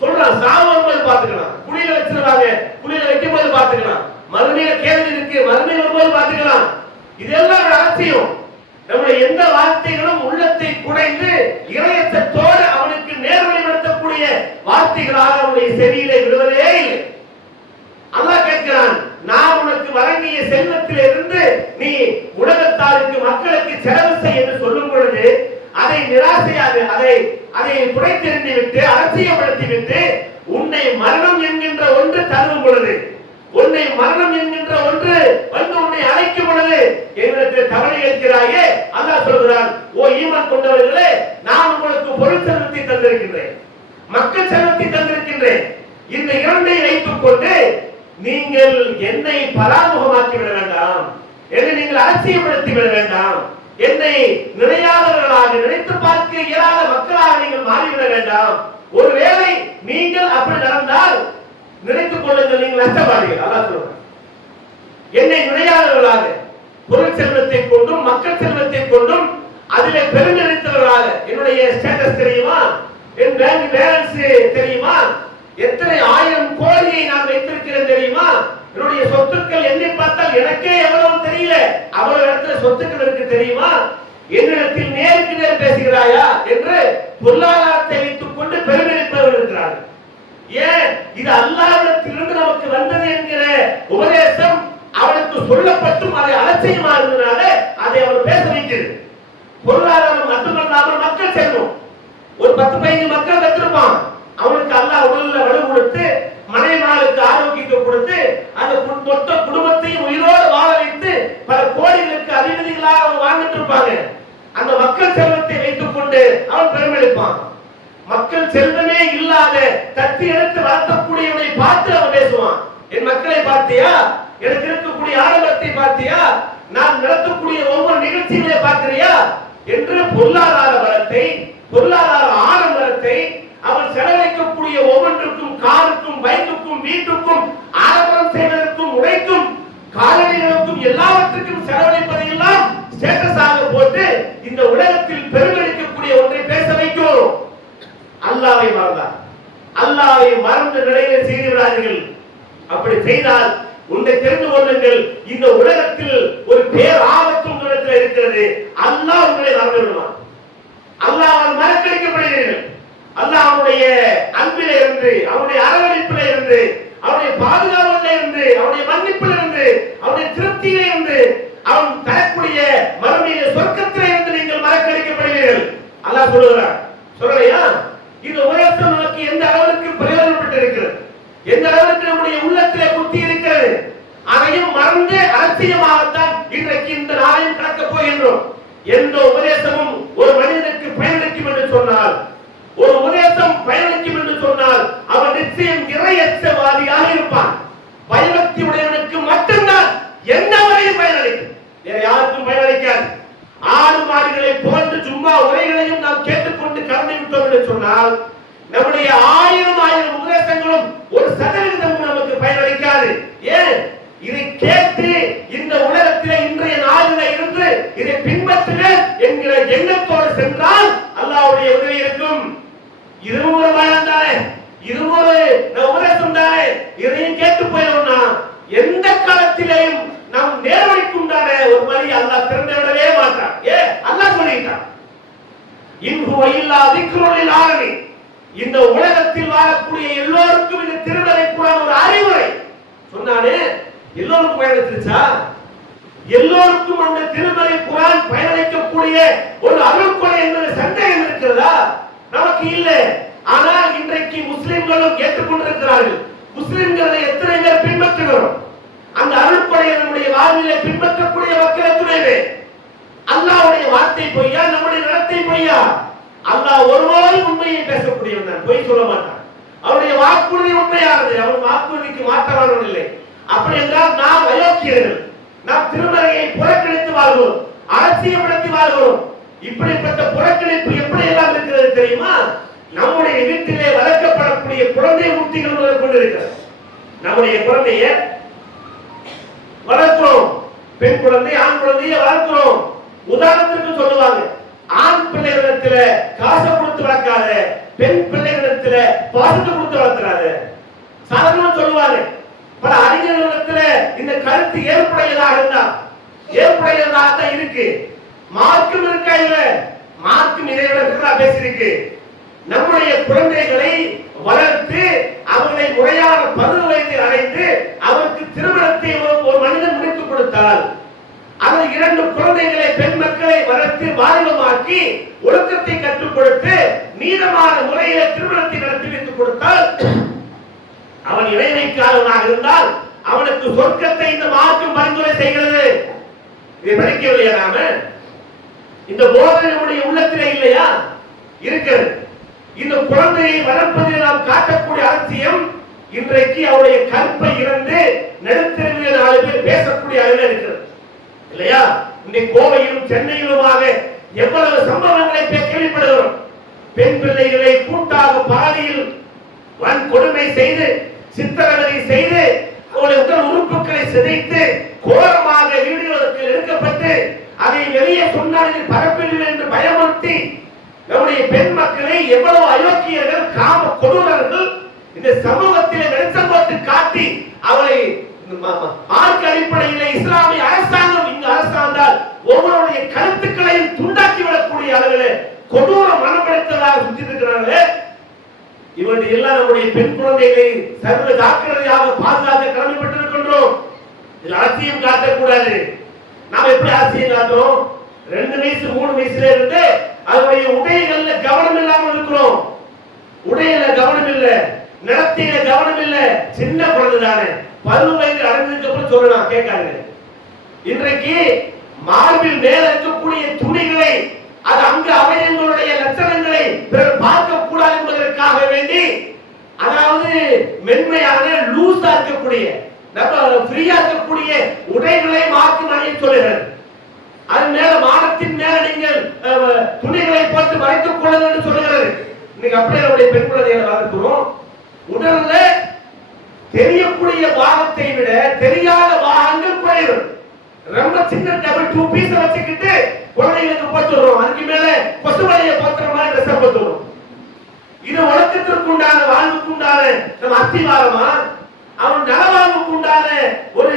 சொல்றான் சாவு வரும்போது பார்த்துக்கலாம், குழியில வச்சிருவாங்க, குழியில வைக்கும் போது பார்த்துக்கலாம், மறுமையில கேள்வி இருக்கு, மறுமை வரும்போது பார்த்துக்கலாம். இதெல்லாம் ஒரு அலட்சியம். நம்முடைய எந்த வார்த்தைகளும் உள்ளத்தை குடைந்து இறையத்தோடு அவனுக்கு நேர்வழிப்படுத்தக்கூடிய வார்த்தைகளாக அவனுடைய செவியிலே விடுவதே இல்லை. அல்லாஹ் கேட்கிறான், நான் உனக்கு வழங்கிய செல்வத்திலிருந்து நீ உலகத்தாருக்கு மக்களுக்கு செலவு செய் என்று சொல்லும் பொழுது அதை நிராசையாக அதை துடைத்தெறிந்து விட்டு அலட்சியப்படுத்தி விட்டு உன்னை மரணம் என்கின்ற ஒன்று தருவும் பொழுது, உன்னை மரணம் என்கின்ற ஒன்று வந்து உன்னை அழைக்கும் பொழுது என்னிடத்தில் தவறை கேட்கிறாயே, அல்லாஹ் சொல்கிறான், ஓ ஈமான் கொண்டவர்களே, நான் உங்களுக்கு பொருள் செல்வத்தை தந்திருக்கின்றேன், மக்கள் செல்வத்தை தந்திருக்கின்றேன். இந்த இரண்டை வைத்துக் கொண்டு நீங்கள் என்னை பராமுகமாக்கி விட வேண்டாம், என்னை நீங்கள் அலட்சியப்படுத்தி விட வேண்டாம், என்னை நினையாதவர்களாக, நினைத்து பார்க்க இயலாத மக்களாக நீங்கள் மாறிவிட வேண்டாம். ஒருவேளை நீங்கள் அப்படி நடந்தால் நினைத்துக் கொள்ளுங்கள், நீங்கள் நஷ்டவாதிகள். அல்லாஹ் சொல்றார், என்னை நினையாதவர்களாக, பொருள் செல்வத்தை கொண்டும் மக்கள் செல்வத்தை கொண்டும் அதிலே பெருநினைத்தவர்களாக, என்னுடைய ஸ்டேட்டஸ் தெரியுமா, என் பேங்க் பேலன்ஸ் தெரியுமா, எத்தனை ஆயிரம் கோடியை நான் வைத்திருக்கிறேன் தெரியுமா, என்னுடைய சொத்துக்கள் எண்ணி பார்த்தால் எனக்கே எவ்வளவு தெரியல, அவ்வளவு இடத்துல சொத்துக்கள் இருக்கு தெரியுமா, என்னிடத்தில் நேருக்கு நேர் பேசுகிறாயா என்று பொருளாதாரத்தை வைத்துக் கொண்டு பெருநினைப்பவர்கள் இருக்கிறார்கள். ஏன்? இது அல்லாஹ்விடத்திலிருந்து நமக்கு வந்தது என்கிற உபதேசம் அவனுக்கு சொல்லப்பட்டும் அதை அலட்சியமா இருந்தனால அதை அவர் பேச வைக்கிறது. பொருளாதாரம் மட்டுமல்லாமல் மக்கள் செல்வம், ஒரு 10-15 மக்கள் வச்சிருப்பான், அவனுக்கு அல்லாஹ் உடல்ல வலு கொடுத்து மனைவிமாருக்கு ஆரோக்கியத்தை கொடுத்து அந்த மொத்த குடும்பத்தையும் உயிரோடு வாழ வைத்து பல கோடிகளுக்கு அதிபதிகளாக வாழ்ந்துட்டு இருப்பாங்க. அந்த மக்கள் செல்வத்தை வைத்துக் கொண்டு அவன் பெருமைப்பான். மக்கள் செல்வமே இல்லாத தட்டி எடுத்து வளர்த்தக்கூடியவனை பார்த்து அவன் பேசுவான், என் மக்களை பார்த்தியா, எனக்கு இருக்கக்கூடிய ஆடம்பரத்தை பார்த்தியா, நான் நடத்தக்கூடிய ஒவ்வொரு நிகழ்ச்சிகளை பார்க்கிறியா என்று பொருளாதார வளத்தை, பொருளாதார ஆடம்பரத்தை, அவன் செலவழிக்கக்கூடிய ஒவ்வொன்றுக்கும், காருக்கும், பைக்குக்கும், வீட்டுக்கும், ஆடம்பரம் செய்வதற்கும், உடைக்கும், காலணிகளுக்கும் எல்லாவற்றுக்கும் செலவழிப்பதையெல்லாம் ஸ்டேட்டஸாக போட்டு இந்த உலகத்தில் பெருமளிக்கக்கூடிய ஒன்றை பேச வைக்கும். அல்லாஹ்வை மறந்தார், அல்லாஹ்வை மறந்த நிலையில் செய்து விடாதீர்கள். அப்படி செய்தால் உன்னை தெரிந்து கொள்ளுங்கள், இந்த உலகத்தில் ஒரு பேர் ஆபத்து உங்களிடத்தில் இருக்கிறது. அல்லாஹ் உங்களை மறந்து விடுவான். அல்லாஹ் மறக்கடிக்கப்படுகிறீர்கள். அல்லாஹ் அவனுடைய அன்பிலே இருந்து, அவனுடைய அரவணைப்பிலே இருந்து, அவனுடைய பாதுகாவலிலே இருந்து, அவனுடைய மன்னிப்பிலே இருந்து, அவனுடைய திருப்தியிலே இருந்து, அவன் தரக்கூடிய மறுமையிலே சொர்க்கத்திலே இருந்து நீங்கள் மறக்கடிக்கப்படுவீர்கள். அல்லாஹ் சொல்லுகிறார். சொல்லலையா? இந்த உலகம் நமக்கு எந்த அளவுக்கு பிரயோஜனப்பட்டு இருக்கிறது, எந்த அளவுக்கு நம்முடைய உள்ளத்திலே குத்தி இருக்கிறது. இருக்கிறது. அதையும் மறந்து அலட்சியமாகத்தான் இன்றைக்கு இந்த நாளையும் கடக்கப் போகின்றோம். எந்த உபதேசமும் ஒரு மனிதனுக்கு பயனளிக்கும் என்று சொன்னால், ஒரு உபதேசம் பயனளிக்கும் என்று சொன்னால் அவன் நிச்சயம் இறையற்றவாதியாக இருப்பான். பயபக்தி உடையவனுக்கு மட்டும்தான் என்ன வரையும் பயனளிக்கும், வேற யாருக்கும் பயனளிக்காது. ஆடு மாடுகளை போன்று சும்மா உரைகளையும் நாம் கேட்டுக்கொண்டு கடந்து விட்டோம் என்று சொன்னால் நம்முடைய ஆயிரம் உபதேசங்களும் ஒரு சதவீதம் நமக்கு பயனளிக்காது. ஏன்? இதை கேட்டு இந்த உலகத்தில் இன்றைய நாளில் இருந்து இதை பின்பற்றுவேன் என்கிற எண்ணத்தோடு சென்றால் அல்லாஹ்வுடைய உதவி இருக்கும். இதுவும் ஒரு பயன் தானே, இதுவும் ஒரு உபதேசம் தானே. இதையும் கேட்டு போயிடும்னா எந்த காலத்திலேயும் நாம் நேர்வழிக்கும் தானே ஒரு வழி அல்லாஹ் திறந்து விடவே மாட்டான். அல்லாஹ் சொல்லிட்டான், இன்ஹுவ இல்லா திக்ருல் லில் ஆலமீன். இந்த உலகத்தில் வாழக்கூடிய எல்லோருக்கும் இந்த திருமறை குர்ஆன் ஒரு அறிவுரை சொன்னானே, எல்லோருக்கும் பயனளிச்சா? எல்லோருக்கும் அந்த திருமறை குர்ஆன் பயனளிக்கக்கூடிய ஒரு அருள்கொடை என்பது சந்தேகம் இருக்கிறதா? நமக்கு இல்லை. ஆனால் இன்றைக்கு முஸ்லிம்களும் ஏற்றுக்கொண்டிருக்கிறார்கள். முஸ்லிம்களை எத்தனை பேர் பின்பற்றுகிறோம்? அந்த அருள்கொடையை நம்முடைய வாழ்விலே பின்பற்றக்கூடிய மக்கள் எத்தனை பேர்? அல்லாஹ்வுடைய வார்த்தை பொய்யா, நம்முடைய நடத்தை பொய்யா? அல்லாஹ் ஒருவரும் உண்மையை பேசக்கூடியவன் தான், பொய் சொல்ல மாட்டான். அவருடைய வாக்குறுதி உண்மையானது, அவன் வாக்குறுதிக்கு மாற்றமானவன் இல்லை. அப்படி என்றால் நாம் அயோக்கியர்கள், நாம் திருமறையை புறக்கணித்து வாழ்கிறோம், அலட்சியப்படுத்தி வாழ்கிறோம். இப்படிப்பட்ட புறக்கணிப்பு எப்படி எல்லாம் இருக்கிறது தெரியுமா? நம்முடைய வீட்டிலே வளர்க்கப்படக்கூடிய குழந்தை ஊட்டிகள் கொண்டிருக்கிறது. நம்முடைய குழந்தைய வளர்க்கிறோம், பெண் குழந்தை ஆண் குழந்தைய வளர்க்கிறோம். உதாரணத்துக்கு சொல்லுவாங்க, ஆண் பிள்ளைகளிடத்துல காசை கொடுத்து வளர்க்காத, பெண் பிள்ளைகளிடத்துல பாசத்தை கொடுத்து வளர்க்கிறாத சாதாரணமா சொல்லுவாங்க. பல அறிஞர்களிடத்துல இந்த கருத்து ஏற்புடையதாக இருந்தா ஏற்புடையதாக தான் இருக்கு. மார்க்கும் இருக்கா? இல்ல, மார்க்கும் இறைவனுக்கு பேசியிருக்கு. நம்முடைய குழந்தைகளை வளர்த்து அவர்களை முறையான 10 வயதில் அடைந்து அவருக்கு திருமணத்தை ஒரு மனிதன் முடித்துக் கொடுத்தால், அவர் 2 குழந்தைகளை பெண் மக்களை வளர்த்து வாலிபமாக்கி ஒழுக்கத்தை கற்றுக் கொடுத்து நீதமான முறையில் திருமணத்தை நடத்தி வைத்துக் கொடுத்தால், அவன் இறைமைக்காரனாக இருந்தால் அவனுக்கு சொர்க்கத்தை இந்த மார்க்கம் பரிந்துரை செய்கிறது. இதை படிக்கவில்லையா? நாம இந்த போதனை நம்முடைய உள்ளத்திலே இல்லையா? இருக்கிறது. இந்த குழந்தையை வளர்ப்பதில் நாம் காட்டக்கூடிய அலட்சியம் இன்றைக்கு அவருடைய கற்பை இழந்து நடுத்தரவில் 4 பேர் பேசக்கூடிய அளவில் இருக்கிறது இல்லையா? இன்றைக்கு கோவையிலும் சென்னையிலுமாக எவ்வளவு சம்பவங்களை கேள்விப்படுகிறோம். பெண் பிள்ளைகளை கூட்டாக பாலியல் வன்கொடுமை செய்து சித்திரவதை செய்து அவருடைய உடல் உறுப்புகளை சிதைத்து கோரமாக வீடியோக்கள் எடுக்கப்பட்டு அதை வெளியே சொன்னார்கள் பரப்பிடுவேன் என்று பயமுறுத்தி நம்முடைய பெண் மக்களை எவ்வளவு அயோக்கியர்கள், காம கொடூரர்கள் இந்த சமூகத்திலே வெளிச்சம் போட்டு காட்டி அவரை மார்க்க அடிப்படையில் இஸ்லாமிய அரசாங்கம் இங்கு அரசாங்கால் ஒவ்வொருடைய கருத்துக்களையும் துண்டாக்கி விடக்கூடிய அளவில் கொடூர மனப்படுத்ததாக சுற்றி இருக்கிறார்களே. இவர்கள் எல்லாம் நம்முடைய பெண் குழந்தைகளை சர்வ ஜாக்கிரதையாக பாதுகாக்க கடமைப்பட்டிருக்கின்றோம். இதில் அலட்சியம் காட்டக்கூடாது. நாம் எப்படி அலட்சியம் காட்டுறோம்? 2 வயசு 3 வயசுல இருந்து அவருடைய உடைகள்ல கவனம் இல்லாமல் இருக்கிறோம். உடையில கவனம் இல்ல, நடத்தையில கவனம் இல்ல. சின்ன குழந்தை தானே, 10 வயது அடைந்ததுக்கு அப்புறம் சொல்லலாம், கேட்காது. இன்றைக்கு மார்பில் மேல இருக்கக்கூடிய துணிகளை, அது அங்கு அவயங்களுடைய லட்சணங்களை பிறர் பார்க்க கூடாது என்பதற்காக வேண்டி, அதாவது மென்மையான லூஸா இருக்கக்கூடிய நம்ம ஃப்ரீயா இருக்கக்கூடிய உடைகளை மாற்றி அணிய சொல்லுகிறது. அது மேல மானத்தின் மேல நீங்கள் துணிகளை போட்டு மறைத்துக் கொள்ளுங்கள் என்று சொல்லுகிறது. இன்னைக்கு அப்படியே நம்முடைய பெண் குழந்தைகளை வளர்க்கிறோம். உடல்ல தெரியக்கூடிய பாகத்தை விட தெரியாத பாகங்கள் குறைவு. ரொம்ப சின்ன டபுள் 2 பீஸ் வச்சுக்கிட்டு குழந்தைகளுக்கு போட்டுறோம். அதுக்கு மேல பசுவலையை போத்துற மாதிரி ட்ரெஸ் போட்டுறோம். இது உலகத்திற்கு உண்டான வாழ்வுக்கு உண்டான நம்ம அத்திவாரமா? அவன் நலவாழ்வுக்கு உண்டான ஒரு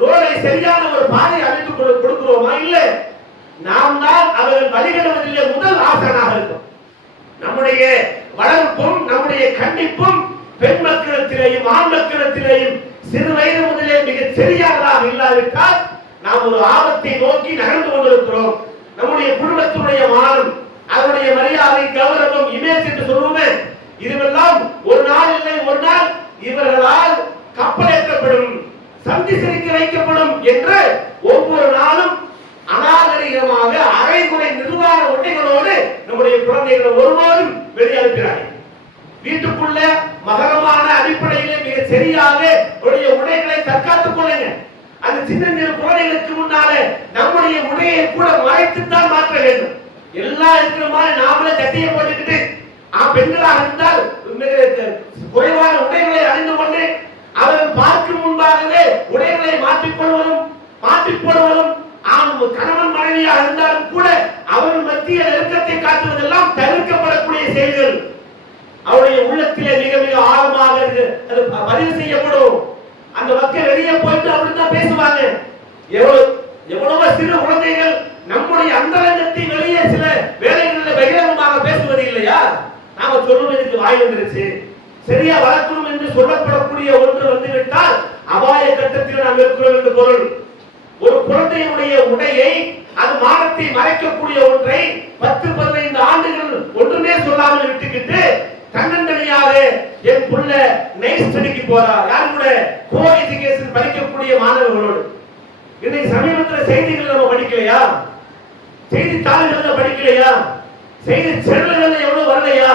ரோலை சரியான ஒரு பாதை அமைத்து கொடுக்கிறோமா? இல்ல, நாம் தான் அவர்கள் வழிகடுவதிலே முதல் ஆசனாக இருக்கும். நம்முடைய வளர்ப்பும் நம்முடைய கண்டிப்பும் பெண் மக்களிடத்திலேயும் ஆண் மக்களிடத்திலேயும் சிறு வயது முதலே மிக சரியானதாக இல்லாவிட்டால் நாம் ஒரு ஆபத்தை நோக்கி நகர்ந்து கொண்டிருக்கிறோம். நம்முடைய குடும்பத்துடைய மானம், அவருடைய மரியாதை, கௌரவம், இமேஜ் என்று சொல்லுவோமே, இதுவெல்லாம் ஒரு நாள் இல்லை ஒரு நாள் இவர்களால் கப்பலேற்றப்படும், பந்தி சிரிக்க வைக்கப்படும் என்று ஒவ்வொரு நாளும் அநாகரிகமாக அரைகுறை நிர்வாக உடைகளோடு நம்முடைய குழந்தைகள் ஒருபோதும் வெளியனுப்பினார்கள். வீட்டுக்குள்ள மகரமான அடிப்படையிலே மிக சரியாக உடைகளை தற்காத்துக் கொள்ளுங்க. அந்த சின்ன குழந்தைகளுக்கு முன்னால நம்முடைய உடையை கூட மறைத்துத்தான் மாற்ற வேண்டும். எல்லா இருக்கிற மாதிரி நாமளே சட்டையை போட்டுக்கிட்டு பெண்களாக இருந்தால் குறைவான உடைகளை அணிந்து கொண்டு அவர்கள் பார்க்கும் முன்பாகவே உடைகளை மாற்றிக்கொள்வதும் மாற்றிப் போடுவதும் கணவன் மனைவியாக இருந்தாலும் கூட அவர்கள் மத்திய நெருக்கத்தை காட்டுவதெல்லாம் தவிர்க்கப்படக்கூடிய செயல்கள். அவருடைய உள்ளத்திலே மிக மிக ஆழமாக பதிவு செய்யப்படும். அந்த மக்கள் வெளியே போயிட்டு அப்படித்தான் பேசுவாங்க. எவ்வளவு சிறு குழந்தைகள் நம்முடைய அந்தரங்கத்தை வெளியே சில வேலைகளில் பகிரங்கமாக பேசுவது இல்லையா? நாம சொல்லுவதற்கு வாய் வந்துருச்சு. சரியா வளர்க்கணும் என்று சொல்லப்படக்கூடிய ஒன்று வந்துவிட்டால் அபாய கட்டத்தில் நாம் இருக்கிறோம் என்று பொருள். ஒரு குழந்தையுடைய உடையை அது மானத்தை மறைக்கக்கூடிய ஒன்றை 10-15 ஆண்டுகள் ஒன்றுமே சொல்லாமல் விட்டுக்கிட்டு தன்னந்தனியாக என் புள்ள நைட் ஸ்டடிக்கு போறார். யாரு கூட? கோ எஜுகேஷன் படிக்கக்கூடிய மாணவர்களோடு. இன்னைக்கு சமீபத்தில் செய்திகள் நம்ம படிக்கலையா? செய்தித்தாள்கள்ல படிக்கலையா? செய்தி சேனல்கள்ல எவ்வளவு வரலையா?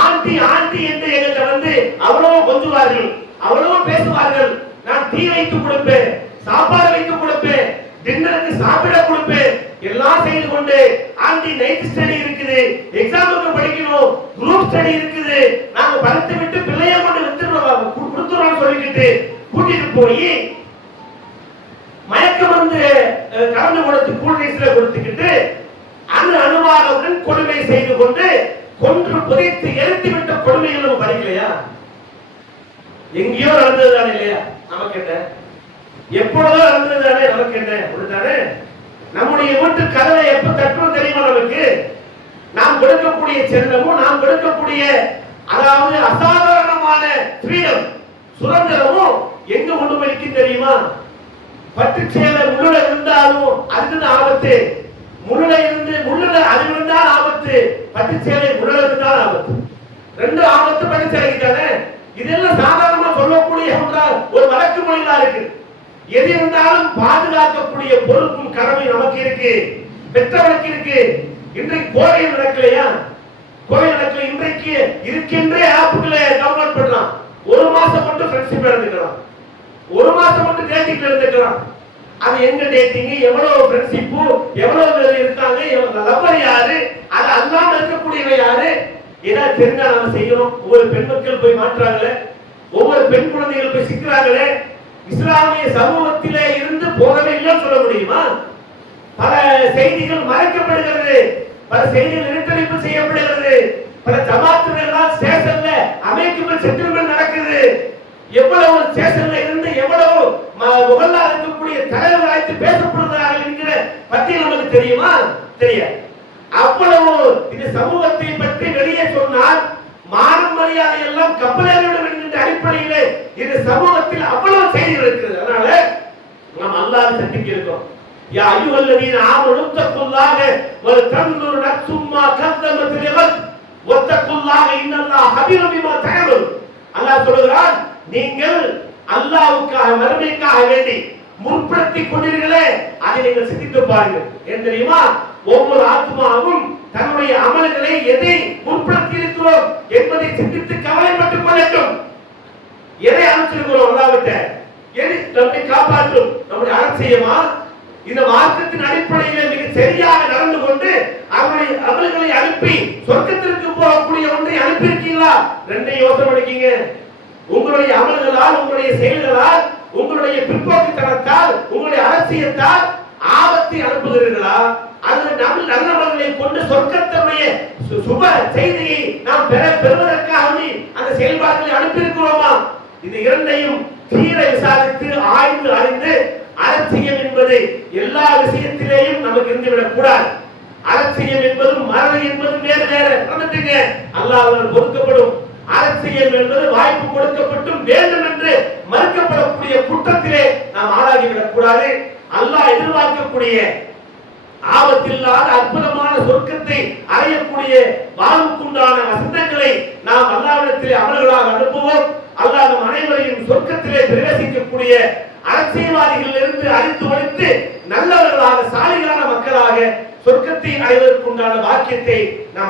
ஆண்டி ஆண்டி என்று எங்கிட்ட வந்து அவ்வளவு கொஞ்சுவார்கள், அவ்வளவு பேசுவார்கள். நான் டீ வைத்து கொடுப்பேன், சாப்பாடு வைத்து கொடுப்பேன், டின்னருக்கு சாப்பிட கொடுப்பேன், எல்லாம் செய்து கொண்டு ஆண்டி நைட் ஸ்டடி இருக்குது, எக்ஸாமுக்கு படிக்கணும், குரூப் ஸ்டடி இருக்குது, நாங்க படித்து விட்டு பிள்ளைய கொண்டு கொடுத்துறோம் சொல்லிக்கிட்டு கூட்டிட்டு போய் மயக்க மருந்து கலந்து கொடுத்து கூல்ட்ரிங்க்ஸ்ல கொடுத்துக்கிட்டு அந்த அனுமானத்துடன் கொடுமை செய்து கொண்டு கொன்று புதைத்து எரித்து விட்ட கொடுமைகள் நம்ம படிக்கலையா? எங்கேயோ நடந்ததுதானே இல்லையா? நமக்கு என்ன? எப்பொழுதோ நடந்ததுதானே நமக்கு என்ன? அப்படித்தானே? நம்முடைய வீட்டு கதவை எப்ப தட்டுவோம் தெரியுமா? நமக்கு நாம் கொடுக்கக்கூடிய செல்லமும் நாம் கொடுக்கக்கூடிய அதாவது அசாதாரணமான ஃப்ரீடம் சுதந்திரமும் எங்க கொண்டு போய் தெரியுமா? பட்டு சேலை முள்ளுல இருந்தாலும் அதுக்கு ஆபத்து, முள்ளுல இருந்து முள்ளுல அது இருந்தால் ஆபத்து, பட்டு சேலை முள்ளுல இருந்தால் ஆபத்து. ரெண்டு ஆபத்து பட்டு சேலைக்கு தானே. இதெல்லாம் சாதாரணமா சொல்லக்கூடிய ஒரு வழக்கு மொழிகளா இருக்கு. எது இருந்தாலும் பாதுகாக்கக்கூடிய பொறுப்பும் கடமை நமக்கு இருக்கு, பெற்றவனுக்கு இருக்கு. இன்றைக்கு கோயில் நடக்கலையா? கோயில் நடக்கல. இன்றைக்கு இருக்கின்ற ஆப்புகளை டவுன்லோட் பண்ணலாம். ஒரு மாசம் மட்டும் ஃப்ரெண்ட்ஷிப் எடுத்துக்கலாம், ஒரு மாசம் மட்டும் டேட்டிங் எடுத்துக்கலாம். அது எங்க டேட்டிங், எவ்வளவு ஃப்ரெண்ட்ஷிப், எவ்வளவு பேர் இருக்காங்க, லவ்வர் யாரு, அது அல்லாம இருக்கக்கூடியவை யாரு, ஏதாவது தெரிஞ்சா நாம செய்யணும். ஒவ்வொரு பெண் மக்கள் போய் மாற்றாங்களே, ஒவ்வொரு பெண் குழந்தைகள் போய் சிக்கிறாங்களே. இஸ்லாமிய சமூகத்திலே இருந்து போகவே இல்லைன்னு சொல்ல முடியுமா? பல செய்திகள் மறைக்கப்படுகிறது, பல செய்திகள் இனத்தறிப்பு செய்யப்படுகிறது, பல ஜமாத்துகள் ஸ்டேஷன்ல அமைக்கபிள் செட்டில்மெண்ட் நடக்குது. எவ்வளவு ஸ்டேஷன்ல இருந்து எவ்வளவு முகல்லா இருக்கக்கூடிய தலைவர்கள் அழைத்து பேசப்படுகிறார்கள் என்கிற பட்டியல் நமக்கு தெரியுமா? தெரியாது. அவ்வளவு இந்த சமூகத்தை பற்றி வெளியே சொன்னால் மானம் மரியாதை எல்லாம் கப்பலேறிவிடும் என்கின்ற அடிப்படையிலே இந்த சமூகத்தில் அவ்வளவு செய்திகள் இருக்கிறது. அதனால நாம் அல்லாஹ்வை சந்திக்க இருக்கோம். யா அய்யுஹல்லதீன ஆமனு தக்குல்லாஹ வ தன்துர் நஃப்சும் மா கத்தமத் லிகத் வத்தக்குல்லாஹ இன்னல்லாஹ ஹபீரும் பிமா தஅமலூன். அல்லாஹ் சொல்கிறான், நீங்கள் அல்லாஹ்வுக்காக மறுமைக்காக வேண்டி முற்படுத்திக் கொண்டீர்களே, அதை நீங்கள் சிந்தித்து பாருங்கள். ஏன் தெரியுமா? ஒவ்வொரு ஆத்மாவும் தன்னுடைய அமல்களை எதை முற்படுத்தி இருக்கிறோம் என்பதை சிந்தித்து கவலைப்பட்டுக் கொள்ளட்டும். எதை அனுப்பிச்சிருக்கிறோம் அல்லாஹ்விட்ட, எது நம்மை காப்பாற்றும், நம்முடைய அரசியமா இந்த மார்க்கத்தின் அடிப்படையிலே மிக சரியாக நடந்து கொண்டு அவருடைய அமல்களை அனுப்பி சொர்க்கத்திற்கு போகக்கூடிய ஒன்றை அனுப்பியிருக்கீங்களா? ரெண்டையும் யோசனை பண்ணிக்கீங்க. உங்களுடைய அமல்களால், உங்களுடைய செயல்களால், உங்களுடைய பிற்போக்குத்தனத்தால், உங்களுடைய அரசியத்தால் ஆபத்தை அனுப்புகிறீர்களா? அது நல்லவர்களை கொண்டு சொர்க்கத்துடைய சுப செய்தியை நாம் பெறுவதற்காக அந்த செயல்பாடுகளை அனுப்பியிருக்கிறோமா? இது இரண்டையும் தீர விசாரித்து ஆய்ந்து அறிந்து அரசியல் என்பது எல்லா விஷயத்திலேயும் நமக்கு இருந்துவிடக் கூடாது. அரசியல் என்பதும் மரணம் என்பதும் வேறு வேறு. அல்லாஹ்வால் பொறுக்கப்படும். அரசியல் என்பது வாய்ப்பு கொடுக்கப்பட்டும் வேண்டும் என்று மறுக்கப்படக்கூடிய குற்றத்திலே நாம் ஆளாகிவிடக் கூடாது. அல்லாஹ் எதிர்பார்க்கக்கூடிய ஆபத்தில்லாத அற்புதமான சொர்க்கத்தை அடையக்கூடிய வாழ்வுக்குண்டான வசந்தங்களை நாம் அல்லாஹ்விடத்திலே அமல்களாக அனுப்புவோம். அல்லாஹ் நம் அனைவரையும் சொர்க்கத்திலே பிரவேசிக்கக்கூடிய அரசியல்வாதிகளிலிருந்து அழித்து ஒழித்து நல்லவர்களாக சாலிகான மக்களாக சொர்க்கத்தை அடைவதற்குண்டான வாக்கியத்தை நாம்